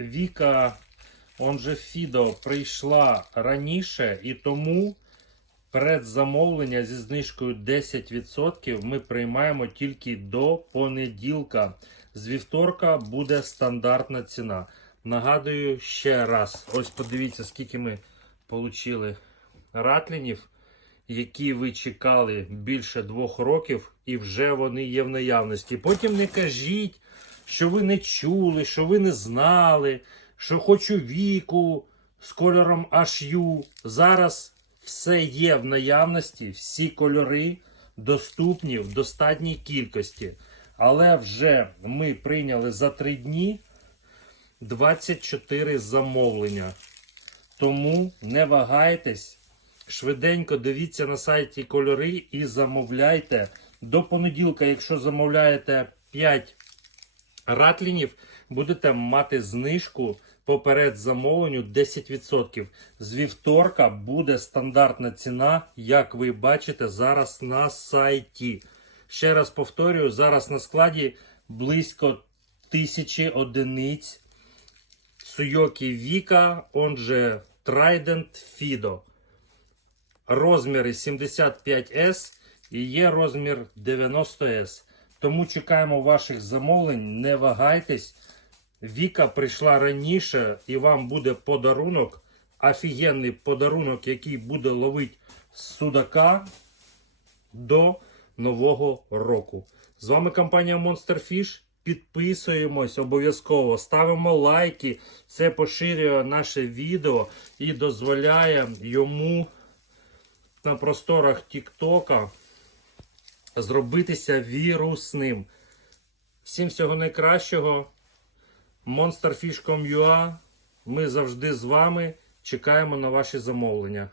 Віка, он же Фідо, прийшла раніше і тому предзамовлення зі знижкою 10% ми приймаємо тільки до понеділка. З вівторка буде стандартна ціна. Нагадую ще раз: ось подивіться, скільки ми отримали ратлінів, які ви чекали більше двох років, і вже вони є в наявності. Потім не кажіть, що ви не чули, що ви не знали, що хочу віку з кольором HU. Зараз все є в наявності, всі кольори доступні в достатній кількості. Але вже ми прийняли за 3 дні 24 замовлення. Тому не вагайтесь, швиденько дивіться на сайті кольори і замовляйте. До понеділка, якщо замовляєте 5 ратлінів, будете мати знижку поперед замовленню 10%. З вівторка буде стандартна ціна, як ви бачите зараз на сайті. Ще раз повторюю, зараз на складі близько тисячі одиниць Суйокі Віка, он же Trident Fido. Розміри 75S і є розмір 90S. Тому чекаємо ваших замовлень, не вагайтесь. Віка прийшла раніше і вам буде подарунок. Офігенний подарунок, який буде ловити судака до нового року. З вами компанія Monster Fish. Підписуємось обов'язково, ставимо лайки. Це поширює наше відео і дозволяє йому на просторах Тіктока зробитися вірусним. Всім всього найкращого. monsterfish.com.ua Ми завжди з вами. Чекаємо на ваші замовлення.